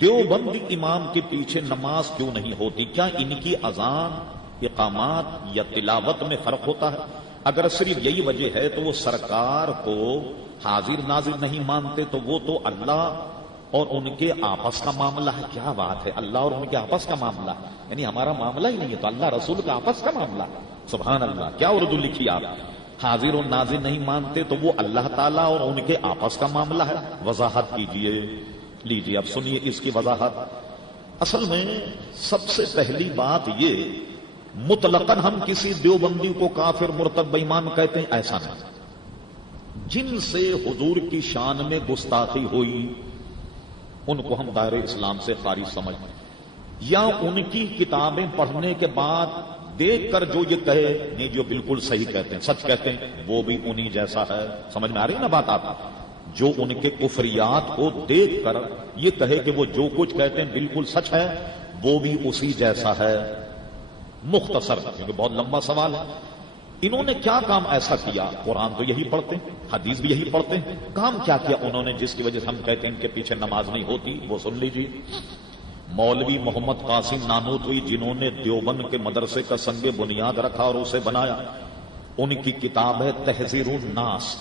دیوبند امام کے پیچھے نماز کیوں نہیں ہوتی؟ کیا ان کی اذان، اقامات یا تلاوت میں فرق ہوتا ہے؟ اگر صرف یہی وجہ ہے تو وہ سرکار کو حاضر ناظر نہیں مانتے، تو وہ تو اللہ اور ان کے آپس کا معاملہ ہے۔ کیا بات ہے، اللہ اور ان کے آپس کا معاملہ ہے، یعنی ہمارا معاملہ ہی نہیں ہے، تو اللہ رسول کا آپس کا معاملہ ہے۔ سبحان اللہ، کیا اردو لکھی آپ! حاضر اور ناظر نہیں مانتے تو وہ اللہ تعالیٰ اور ان کے آپس کا معاملہ ہے۔ وضاحت کیجئے، لیجئے اب سنیے اس کی وضاحت۔ اصل میں سب سے پہلی بات یہ، مطلقاً ہم کسی دیوبندی کو کافر، مرتد، بے ایمان کہتے ہیں، ایسا نہیں۔ جن سے حضور کی شان میں گستاخی ہوئی ان کو ہم دائرہ اسلام سے خارج سمجھتے ہیں، یا ان کی کتابیں پڑھنے کے بعد دیکھ کر جو یہ کہے نہیں جو بالکل صحیح کہتے ہیں، سچ کہتے ہیں، وہ بھی انہی جیسا ہے۔ سمجھ میں آ رہی ہے نا بات آپ؟ جو ان کے کفریات کو دیکھ کر یہ کہے کہ وہ جو کچھ کہتے ہیں بالکل سچ ہے، وہ بھی اسی جیسا ہے۔ مختصر، کیونکہ بہت لمبا سوال ہے، انہوں نے کیا کام ایسا کیا؟ قرآن تو یہی پڑھتے ہیں، حدیث بھی یہی پڑھتے ہیں، کام کیا کیا انہوں نے جس کی وجہ سے ہم کہتے ہیں ان کے پیچھے نماز نہیں ہوتی؟ وہ سن لیجیے۔ مولوی محمد قاسم نانوتوی، جنہوں نے دیوبند کے مدرسے کا سنگ بنیاد رکھا اور اسے بنایا، ان کی کتاب ہے تحذیر الناس۔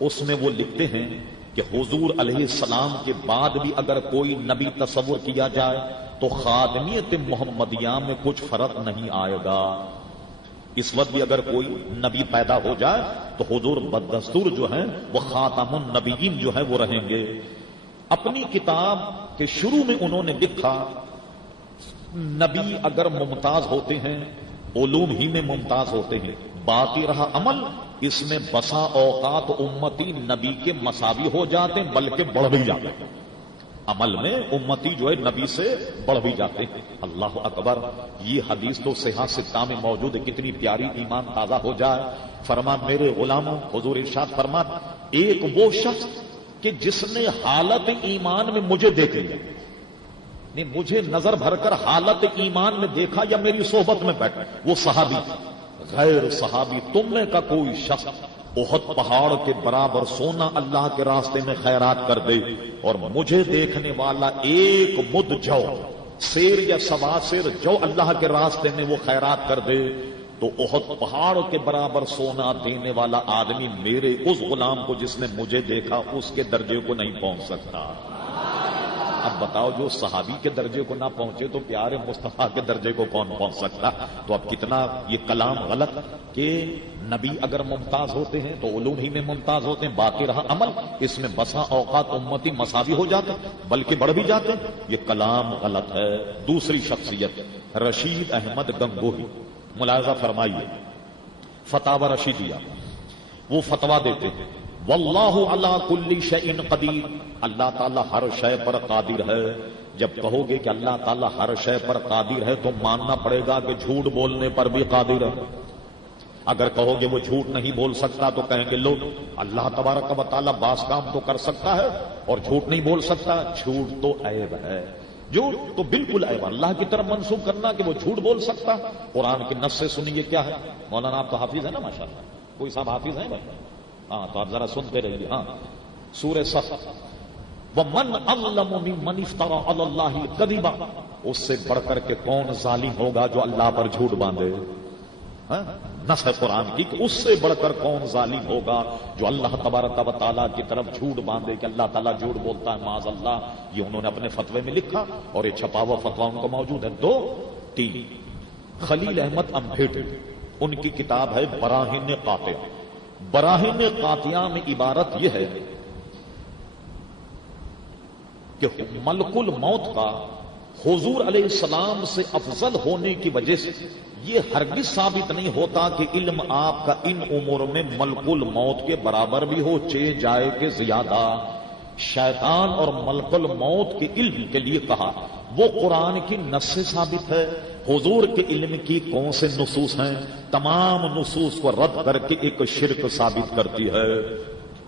اس میں وہ لکھتے ہیں کہ حضور علیہ السلام کے بعد بھی اگر کوئی نبی تصور کیا جائے تو خادمیت محمدیہ میں کچھ فرق نہیں آئے گا۔ اس وقت بھی اگر کوئی نبی پیدا ہو جائے تو حضور بدستور جو ہیں وہ خاتم النبیین جو ہیں وہ رہیں گے۔ اپنی کتاب کے شروع میں انہوں نے لکھا، نبی اگر ممتاز ہوتے ہیں علوم ہی میں ممتاز ہوتے ہیں، باقی رہا عمل، اس میں بسا اوقات امتی نبی کے مساوی ہو جاتے ہیں، بلکہ بڑھ بھی جاتے ہیں۔ عمل میں امتی جو ہے نبی سے بڑھ بھی جاتے ہیں۔ اللہ اکبر، یہ حدیث تو صحیح ستہ میں موجود ہے، کتنی پیاری، ایمان تازہ ہو جائے۔ فرمان میرے غلاموں، حضور ارشاد فرمان، ایک وہ شخص کہ جس نے حالت ایمان میں مجھے دیکھ لیا، نہیں مجھے نظر بھر کر حالت ایمان میں دیکھا یا میری صحبت میں بیٹھا، وہ صحابی، غیر صحابی تم میں کا کوئی شخص احد پہاڑ کے برابر سونا اللہ کے راستے میں خیرات کر دے، اور مجھے دیکھنے والا ایک مد جو، سیر یا سوا سیر جو اللہ کے راستے میں وہ خیرات کر دے، تو احد پہاڑ کے برابر سونا دینے والا آدمی میرے اس غلام کو جس نے مجھے دیکھا اس کے درجے کو نہیں پہنچ سکتا۔ اب بتاؤ، جو صحابی کے درجے کو نہ پہنچے تو پیارے مصطفیٰ کے درجے کو کون پہنچ سکتا؟ تو اب کتنا یہ کلام غلط کہ نبی اگر ممتاز ہوتے ہیں تو علوم ہی میں ممتاز ہوتے ہیں، باقی رہا عمل، اس میں بسا اوقات امتی مساوی ہو جاتے بلکہ بڑھ بھی جاتے، یہ کلام غلط ہے۔ دوسری شخصیت رشید احمد گنگوہی، ملاحظہ فرمائیے، فتاوی رشیدیہ، وہ فتوا دیتے ہیں واللہ علی کل شیء قدیر، اللہ تعالیٰ ہر شے پر قادر ہے۔ جب کہو گے کہ اللہ تعالیٰ ہر شے پر قادر ہے تو ماننا پڑے گا کہ جھوٹ بولنے پر بھی قادر ہے۔ اگر کہو گے وہ جھوٹ نہیں بول سکتا تو کہیں گے لو اللہ تبارک و تعالیٰ بعض کام تو کر سکتا ہے اور جھوٹ نہیں بول سکتا، جھوٹ تو عیب ہے، جھوٹ تو بالکل عیب، اللہ کی طرف منسوخ کرنا کہ وہ جھوٹ بول سکتا۔ قرآن کے نص سے سنیے کیا ہے۔ مولانا آپ تو حافظ ہے نا ماشاءاللہ، کوئی صاحب حافظ ہے بھائی؟ ہاں تو آپ ذرا سنتے رہیے۔ ہاں، سورہ صف، وَمَنْ أَظْلَمُ مِمَّنِ افْتَرَىٰ عَلَى اللَّهِ الْكَذِبَ، اس سے بڑھ کر کے کون ظالم ہوگا جو اللہ پر جھوٹ باندھے؟ نص ہے قرآن کی کہ اس سے بڑھ کر کون ظالم ہوگا جو اللہ تبارک و تعالیٰ کی طرف جھوٹ باندھے کہ اللہ تعالیٰ جھوٹ بولتا ہے، معاذ اللہ۔ یہ انہوں نے اپنے فتوے میں لکھا اور یہ چھپا ہوا فتوا ان کو موجود ہے۔ دو تین، خلیل احمد امبھیٹ، ان کی کتاب ہے براہین قاطعہ۔ براہین قاطعہ میں عبارت یہ ہے کہ ملک الموت کا حضور علیہ السلام سے افضل ہونے کی وجہ سے یہ ہرگز ثابت نہیں ہوتا کہ علم آپ کا ان امور میں ملک الموت کے برابر بھی ہو، چہ جائے کہ زیادہ۔ شیطان اور ملک الموت کے علم کے لیے کہا وہ قرآن کی نص سے ثابت ہے، حضور کے علم کی کون سے نصوص ہیں؟ تمام نصوص کو رد کر کے ایک شرک ثابت کرتی ہے۔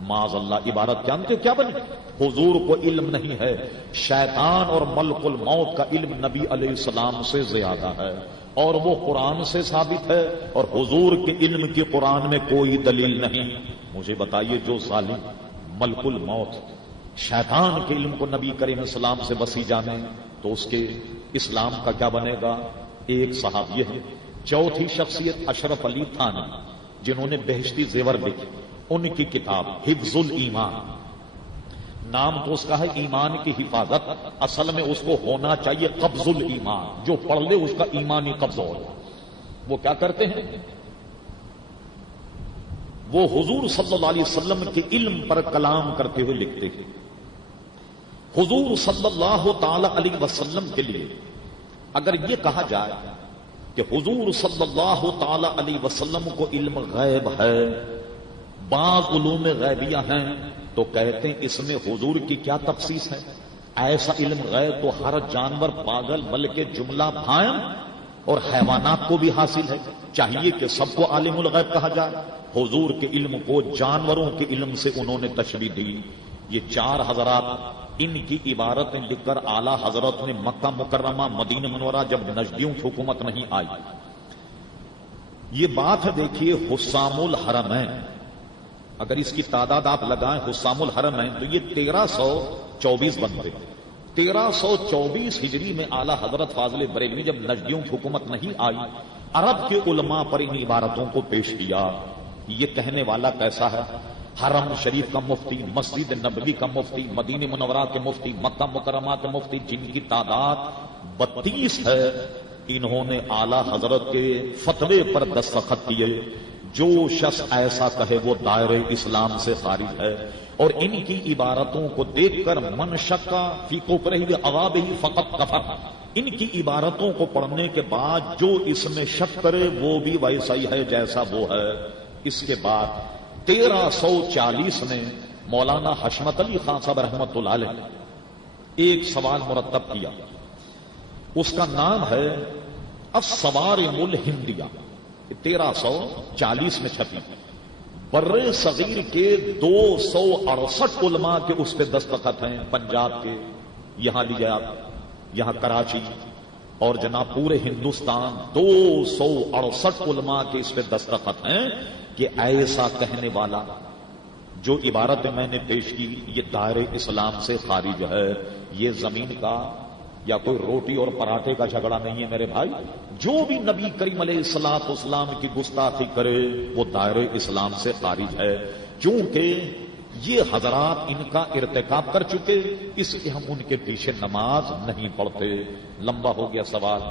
معاذ اللہ، عبارت جانتے کیا بنی؟ حضور کو علم نہیں ہے، شیطان اور ملک الموت کا علم نبی علیہ السلام سے زیادہ ہے، اور وہ قرآن سے ثابت ہے، اور حضور کے علم کی قرآن میں کوئی دلیل نہیں۔ مجھے بتائیے جو ظالم ملک الموت شیطان کے علم کو نبی کریم السلام سے وسیع جانے تو اس کے اسلام کا کیا بنے گا؟ ایک صحابی ہے۔ چوتھی شخصیت اشرف علی تھانی، جنہوں نے بہشتی زیور لکھی، ان کی کتاب حفظ الایمان، نام تو اس کا ہے ایمان کی حفاظت، اصل میں اس کو ہونا چاہیے قبض الایمان، جو پڑھ لے اس کا ایمان ہی قبض ہو جائے۔ وہ کیا کرتے ہیں؟ وہ حضور صلی اللہ علیہ وسلم کے علم پر کلام کرتے ہوئے لکھتے ہیں۔ حضور صلی اللہ تعالی علیہ وسلم کے لیے اگر یہ کہا جائے کہ حضور صلی اللہ تعالی علیہ وسلم کو علم غیب ہے، بعض علوم غیبیہ ہیں، تو کہتے ہیں اس میں حضور کی کیا تخصیص ہے؟ ایسا علم غیب تو ہر جانور، پاگل، بلکہ جملہ بھائم اور حیوانات کو بھی حاصل ہے، چاہیے کہ سب کو عالم الغیب کہا جائے۔ حضور کے علم کو جانوروں کے علم سے انہوں نے تشبیہ دی۔ یہ چار حضرات، ان کی عبارتیں لکھ کر اعلی حضرت نے مکہ مکرمہ، مدینہ منورہ جب نجدیوں کی حکومت نہیں آئی، یہ بات ہے دیکھیے حسام الحرمین، اگر اس کی تعداد آپ لگائیں حسام الحرمین تو یہ 1324 بنتے۔ 1324 ہجری میں اعلی حضرت فاضل بریلوی جب نجدیوں کی حکومت نہیں آئی، عرب کے علماء پر ان عبارتوں کو پیش کیا۔ یہ کہنے والا کیسا ہے؟ حرم شریف کا مفتی، مسجد نبوی کا مفتی، مدینہ منورہ کے مفتی، مکہ مکرمہ کے مفتی، جن کی تعداد 32 ہے، انہوں نے اعلی حضرت کے فتوے پر دستخط کیے۔ جو شخص ایسا کہے وہ دائرہ اسلام سے خارج ہے، اور ان کی عبارتوں کو دیکھ کر من شکا فی کفرہ عوابہ فقط کفر، ان کی عبارتوں کو پڑھنے کے بعد جو اس میں شک کرے وہ بھی ویسا ہی ہے جیسا وہ ہے۔ اس کے بعد 1340 میں مولانا حشمت علی خان صاحب رحمۃ اللہ علیہ ایک سوال مرتب کیا، اس کا نام ہے الصوارم الہندیہ، 1340 میں چھپی۔ بر صغیر کے 268 علماء کے اس پہ دستخط ہیں، پنجاب کے، یہاں لیجیے آپ، یہاں کراچی اور جناب پورے ہندوستان 268 علماء کے اس پہ دستخط ہیں کہ ایسا کہنے والا جو عبارت میں نے پیش کی یہ دائرہ اسلام سے خارج ہے۔ یہ زمین کا یا کوئی روٹی اور پراٹھے کا جھگڑا نہیں ہے میرے بھائی، جو بھی نبی کریم علیہ الصلوۃ والسلام کی گستاخی کرے وہ دائرہ اسلام سے خارج ہے، چونکہ یہ حضرات ان کا ارتکاب کر چکے، اس لیے ہم ان کے پیچھے نماز نہیں پڑھتے۔ لمبا ہو گیا سوال۔